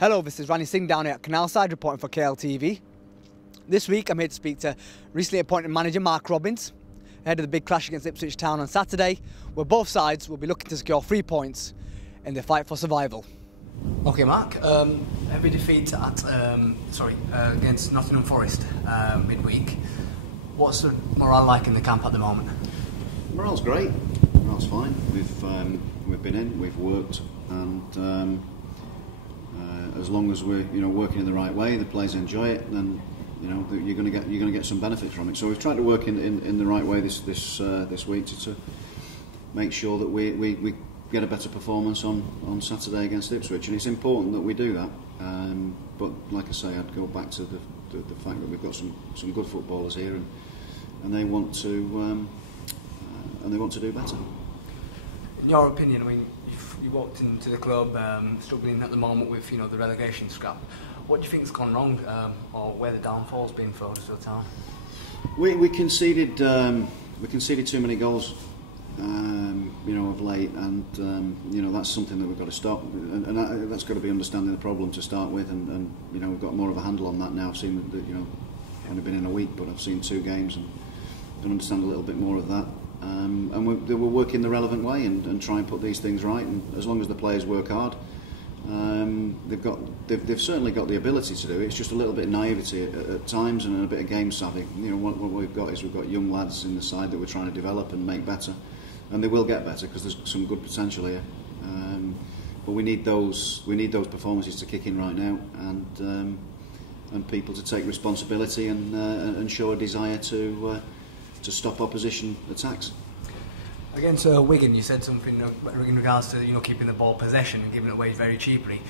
Hello, this is Ranny Singh down here at Canalside reporting for KLTV. This week I'm here to speak to recently appointed manager Mark Robbins ahead of the big clash against Ipswich Town on Saturday, where both sides will be looking to secure 3 points in their fight for survival. Okay, Mark. Heavy defeat at against Nottingham Forrest midweek. What's the morale like in the camp at the moment? Morale's great. Morale's fine. We've been in, we've worked, and as long as we're working in the right way, the players enjoy it, then you're going to get some benefit from it. So we've tried to work in the right way this week to make sure that we get a better performance on Saturday against Ipswich, and it's important that we do that. But like I say, I'd go back to the fact that we've got some good footballers here, and they want to do better. In your opinion, you walked into the club struggling at the moment with the relegation scrap. What do you think's gone wrong, or where the downfall's been for Huddersfield Town? We conceded too many goals, of late, and that's something that we've got to stop. And that's got to be understanding the problem to start with, and we've got more of a handle on that now. I've seen that I've only been in a week, but I've seen 2 games and can understand a little bit more of that. And we're working the relevant way and try and put these things right. And as long as the players work hard, they've certainly got the ability to do it. It's just a little bit of naivety at times and a bit of game savvy. What we've got young lads in the side that we're trying to develop and make better, and they will get better because there's some good potential here. But we need those performances to kick in right now, and people to take responsibility and show a desire to stop opposition attacks. Against Wigan, you said something in regards to keeping the ball possession and giving it away very cheaply.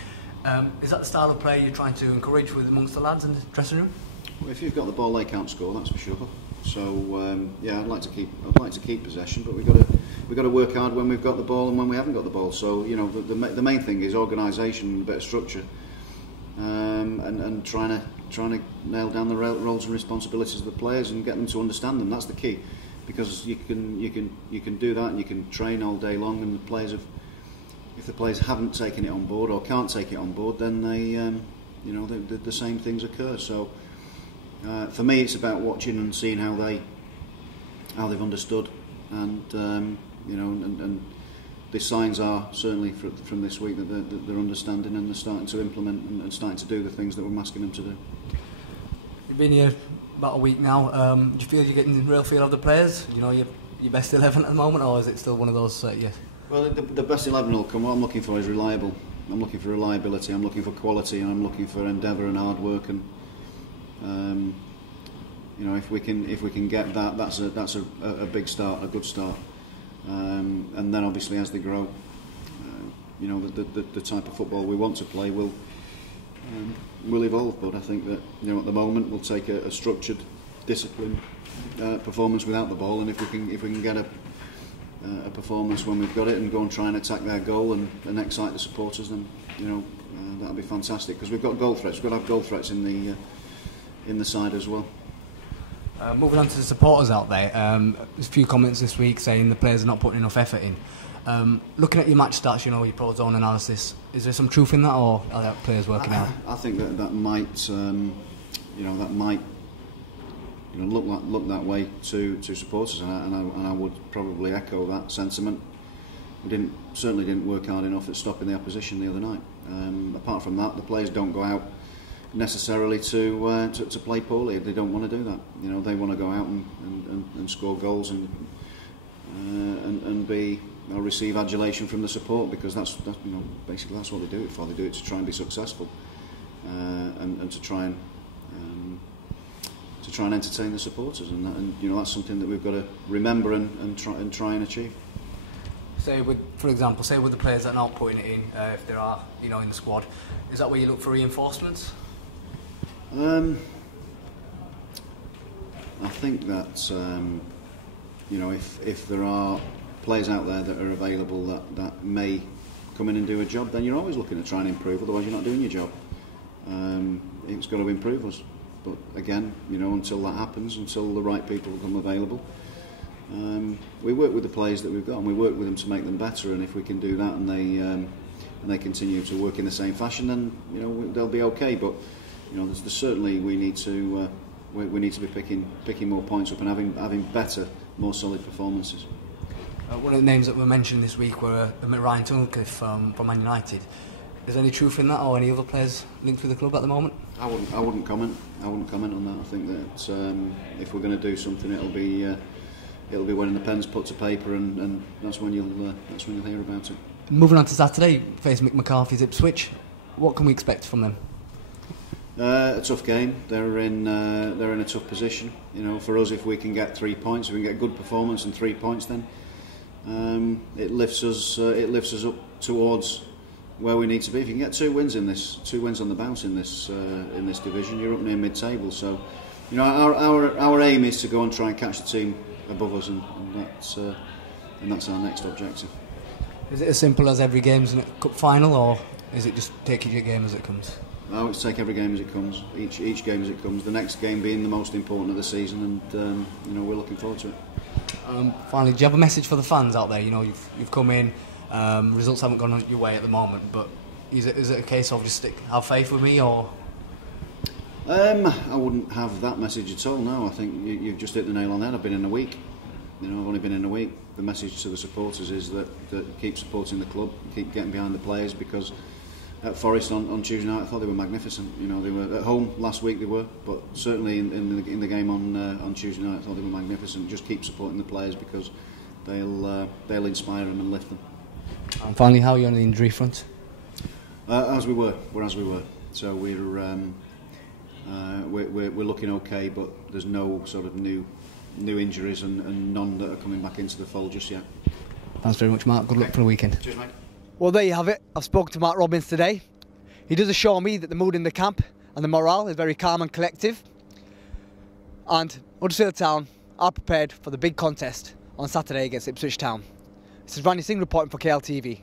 Is that the style of play you're trying to encourage with amongst the lads in the dressing room? Well, if you've got the ball, they can't score. That's for sure. So I'd like to keep possession, but we've got to work hard when we've got the ball and when we haven't got the ball. So the main thing is organisation, a bit of structure, and trying to nail down the roles and responsibilities of the players and get them to understand them. That's the key, because you can do that and you can train all day long, and if the players haven't taken it on board or can't take it on board, then the same things occur. So for me, it's about watching and seeing how they've understood, and the signs are certainly from this week that they're understanding and they're starting to implement and starting to do the things that we're asking them to do. You've been here about a week now. Do you feel you're getting the real feel of the players? Your best 11 at the moment, or is it still one of those? Well, the best 11 will come. What I'm looking for is reliable. I'm looking for reliability. I'm looking for quality, and I'm looking for endeavour and hard work. And if we can get that, that's a big start, a good start. And then obviously as they grow, the type of football we want to play will evolve. But I think that at the moment we'll take a structured, disciplined performance without the ball, and if we can get a performance when we've got it and go and try and attack their goal and excite the supporters, then that'll be fantastic, because we've got goal threats. We've got to have goal threats in the side as well. Moving on to the supporters out there, there's a few comments this week saying the players are not putting enough effort in. Looking at your match stats, your pro zone analysis, is there some truth in that, or are the players working out? I think that might look that way to supporters, and I would probably echo that sentiment. We certainly didn't work hard enough at stopping the opposition the other night. Apart from that, the players don't go out necessarily to play poorly. They don't want to do that. They want to go out and score goals and be receive adulation from the support, because that's basically that's what they do it for. They do it to try and be successful, and to try and entertain the supporters, and that's something that we've got to remember and try and achieve. For example, with the players that are not putting it in, if there are in the squad, is that where you look for reinforcements? I think that if there are players out there that are available that may come in and do a job, then you're always looking to try and improve. Otherwise, you're not doing your job. It's got to improve us. But again, until that happens, until the right people become available, we work with the players that we've got, and we work with them to make them better. And if we can do that, and and they continue to work in the same fashion, then they'll be okay. But there's certainly we need to be picking more points up and having better, more solid performances. One of the names that were mentioned this week were Ryan Tunnicliffe from Man United. Is there any truth in that, or any other players linked with the club at the moment? I wouldn't comment on that. I think that if we're going to do something, it'll be when the pen's put to paper, and that's when you'll hear about it. Moving on to Saturday, face Mcarthy's Ipswich. What can we expect from them? A tough game. They're in a tough position. For us, if we can get 3 points, if we can get good performance and 3 points, then it lifts us up towards where we need to be. If you can get 2 wins on the bounce in this division, you're up near mid-table. So, our aim is to go and try and catch the team above us, and that's our next objective. Is it as simple as every game's in a cup final, or is it just taking your game as it comes? No, it's take every game as it comes. Each game as it comes. The next game being the most important of the season, and we're looking forward to it. Finally, do you have a message for the fans out there? You've come in. Results haven't gone your way at the moment, but is it a case of just have faith with me, or? I wouldn't have that message at all. No, I think you've just hit the nail on the head. I've been in a week. I've only been in a week. The message to the supporters is that keep supporting the club, keep getting behind the players, because at Forest on Tuesday night, I thought they were magnificent. They were at home last week, they were, but certainly in the game on Tuesday night, I thought they were magnificent. Just keep supporting the players, because they'll inspire them and lift them. And finally, how are you on the injury front? As we were. So we're looking okay, but there's no sort of new injuries and none that are coming back into the fold just yet. Thanks very much, Mark. Good luck for the weekend. Cheers, mate. Well, there you have it. I've spoken to Mark Robins today. He does assure me that the mood in the camp and the morale is very calm and collective. And Huddersfield Town are prepared for the big contest on Saturday against Ipswich Town. This is Ranny Singh reporting for KLTV.